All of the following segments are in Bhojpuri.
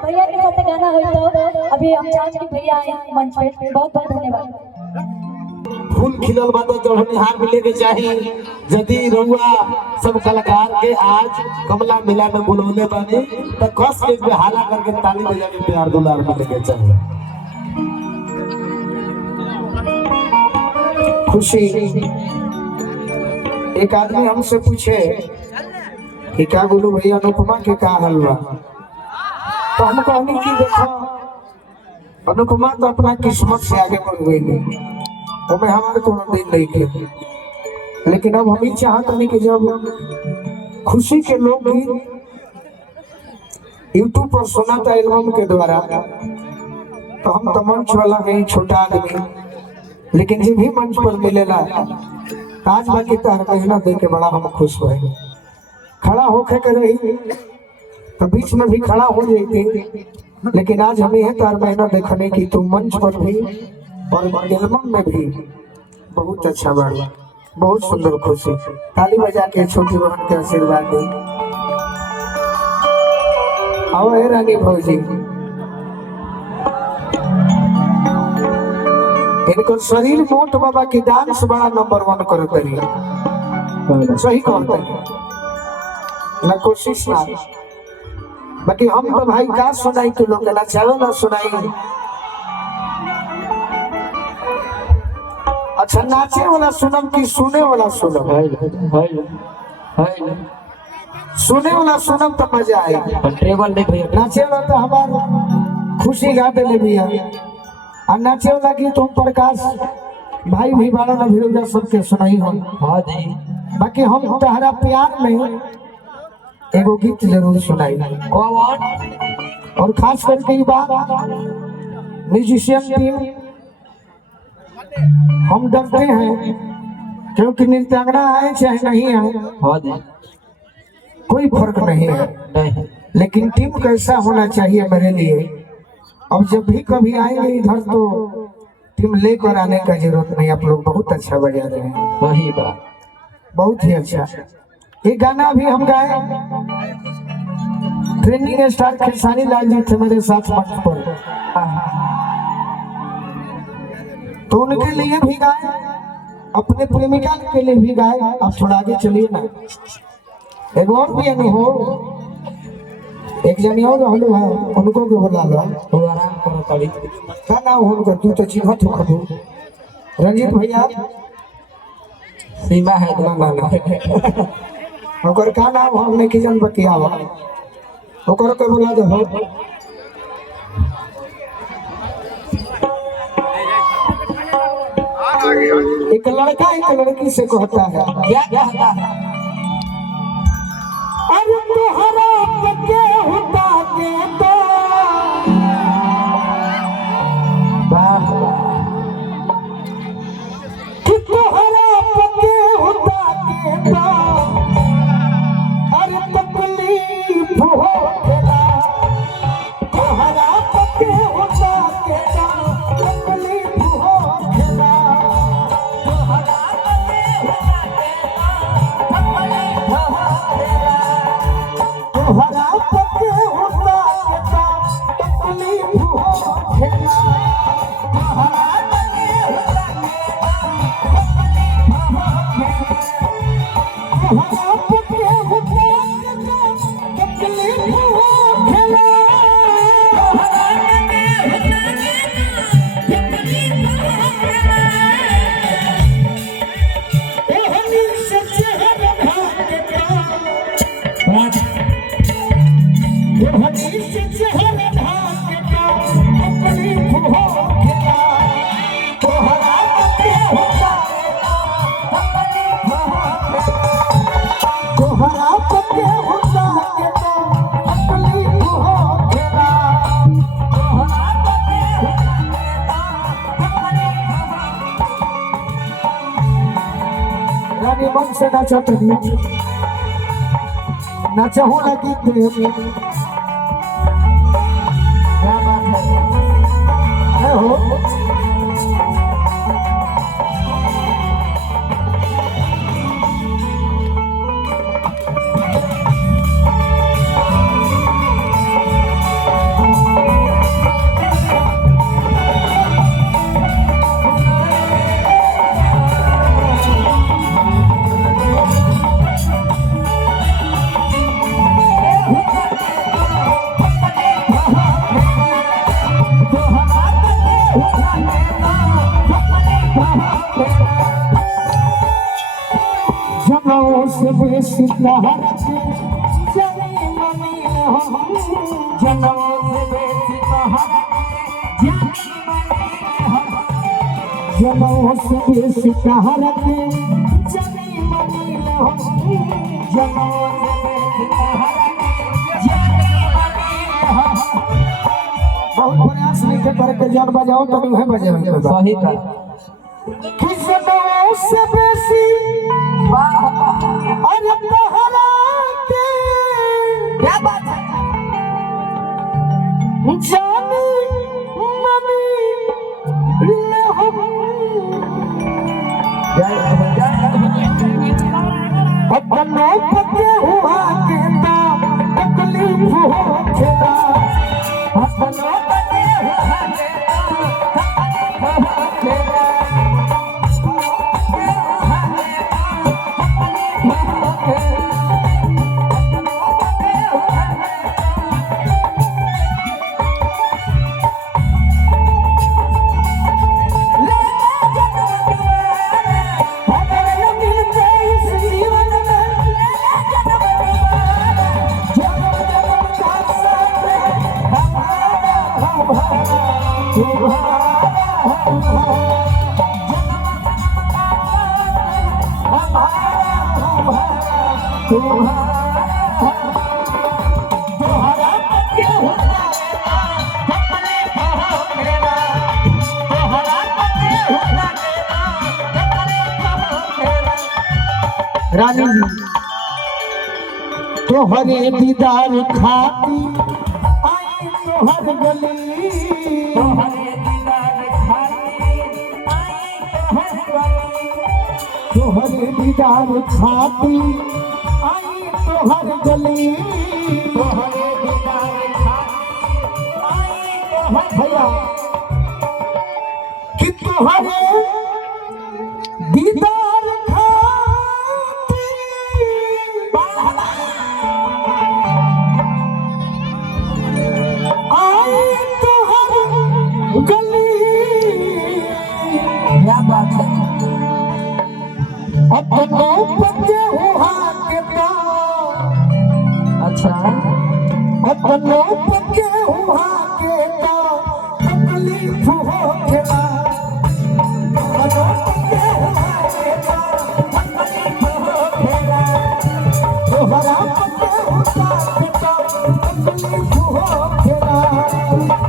भैया के साथ गाना हो तो अभी हम चाच के भैया आए मंच पे। बहुत बहुत धन्यवाद। फूल खिलल बात चढ़नी हार मिले के चाहिए। यदि रउआ सब कलाकार के आज कमला मिला में बुलौले बानी तो कस के हाला करके ताली बजा के प्यार दुलार मिले के चाहिए। खुशी एक आदमी हमसे पूछे कि क्या बोलू भैया अनुपमा के क्या हलवा, तो हम कहनी कि देखो अनुपमा तो अपना किस्मत से आगे बढ़ गई, हमें हमारे को दिन नहीं के, लेकिन अब हम ही चाहते नहीं कि जब खुशी के लोग यूट्यूब पर सुनाता एल्बम के द्वारा तो हम तो मंच वाला नहीं छोटा आदमी, लेकिन जब भी मंच पर मिलेला आज बाकी तार मेहनत देख के बड़ा हम खुश हुए। खड़ा होके कर रही तो बीच में भी खड़ा हो जाती, लेकिन आज हमें है तार मेहनत देखने की तुम मंच पर भी और एल्बम में भी बहुत अच्छा बना, बहुत सुंदर खुशी। ताली बजा के छोटी बहन के आशीर्वाद दी। आओ हे रानी भौजी, इनका शरीर मोट बाबा की डांस बड़ा नंबर 1 करत रही, सही कहते ना कोशिश ना, बाकी हम तो भाई का सुनाई तो लोग ना चाहो ना सुनाई। अच्छा नाचे वाला सुनम कि सुने वाला सुनम? सुने वाला सुनम तो मजा आएगी। नाचे वाला तो हमार खुशी गा दे भैया, और नाचे वाला की तुम प्रकाश भाई भी बारा ना भी सबके सुनाई हो। बाकी हम तहरा प्यार में एगो गीत जरूर सुनाई, और खास करके ये बात म्यूजिशियन टीम हम डरते हैं क्योंकि नृत्यांगना आए चाहे नहीं आए कोई फर्क नहीं है, लेकिन टीम कैसा होना चाहिए मेरे लिए। अब जब भी कभी आएंगे इधर तो टीम लेकर आने का जरूरत नहीं, आप लोग बहुत अच्छा बजा रहे हैं, वही बात बहुत ही अच्छा। ये गाना भी हम गाए, ट्रेनिंग स्टार खेसारी लाल जी थे मेरे साथ मंच पर, तो उनके लिए भी गाए, अपने प्रेमिका के लिए भी गाए। आप थोड़ा आगे चलिए ना, एक और भी अनुभव एक जनी और हलो है, उनको भी बुला लो, वो आराम करो तड़ी का नाम हो उनका, तू तो चिन्ह तो खबू रंजीत भैया सीमा है ना ओकर का नाम हमने की जन बतियावा, ओकर के बुला दो। एक लड़का एक लड़की से कहता है, क्या कहता है? अरे तोहरा के होता के तो वाह कि तोहरा के होता के तो अरे तकलीफ हो गया, तोहरा के होता के तो तकलीफ हो गया, तोहरा के होता के तो तकलीफ हो गया, तोहरा के होता के तो तकलीफ हो गया, तोहरा के होता मन से नाचा नाचा हो लगी क्या बात है हो बेसी तहर के जनी मनी हम जनमों से बेसी तहर के जनी मनी हम जनमों से बेसी तहर के जनी मनी हम जनमों से बेसी तहर के जनी मनी हम। बहुत प्रयास नहीं करके जान बजाओ तो नहीं है बजे सही का कि जनमों से बेसी अरे तहरा के क्या बात है जानी मनी ले हम अपनों पते हुआ के तो तकलीफ हो खेला अपनों पते हुआ के तो तकलीफ हो खेला रानी जी तोहरे दीदार खाती आई तोहर गली तोहरे दीदार खाती आई तोहर गली तोहरे दीदार खाती आई तोहर गली तोहरे दीदार खाती आई तोहर भैया कि तोहरे दीदार अपनों पते हुआ के तो अच्छा अपनों पते हुआ के तो तकलीफ हो खेला अपनों पते हुआ के तो तकलीफ हो खेला तोहरा पते हुआ के तो तकलीफ हो खेला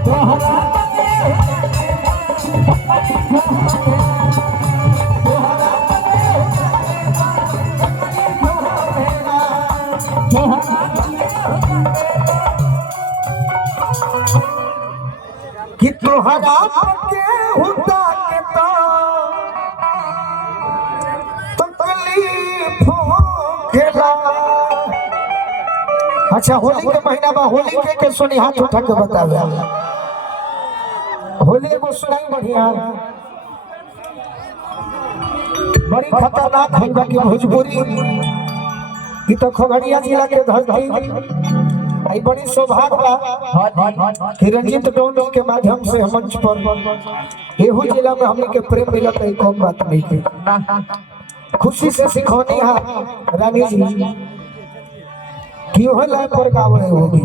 तोहरा पते हुआ के तो तकलीफ हो खेला कि तोहरा के हुदा के तो तकलीफ हो खेला। अच्छा होली के महीना में होली के सुनी हाथ उठा के बतावे होली को सुनाई बढ़िया बड़ी खतरनाक है कि भोजपुरी की तो खगड़िया जिला के धरती आई बड़ी सौभाग्य बा कि रंजीत टोनी के माध्यम से मंच पर एहू जिला में हमने के प्रेम मिलत है कम बात नहीं के खुशी से सिखौनी है रानी जी कि होला पर गावे होगी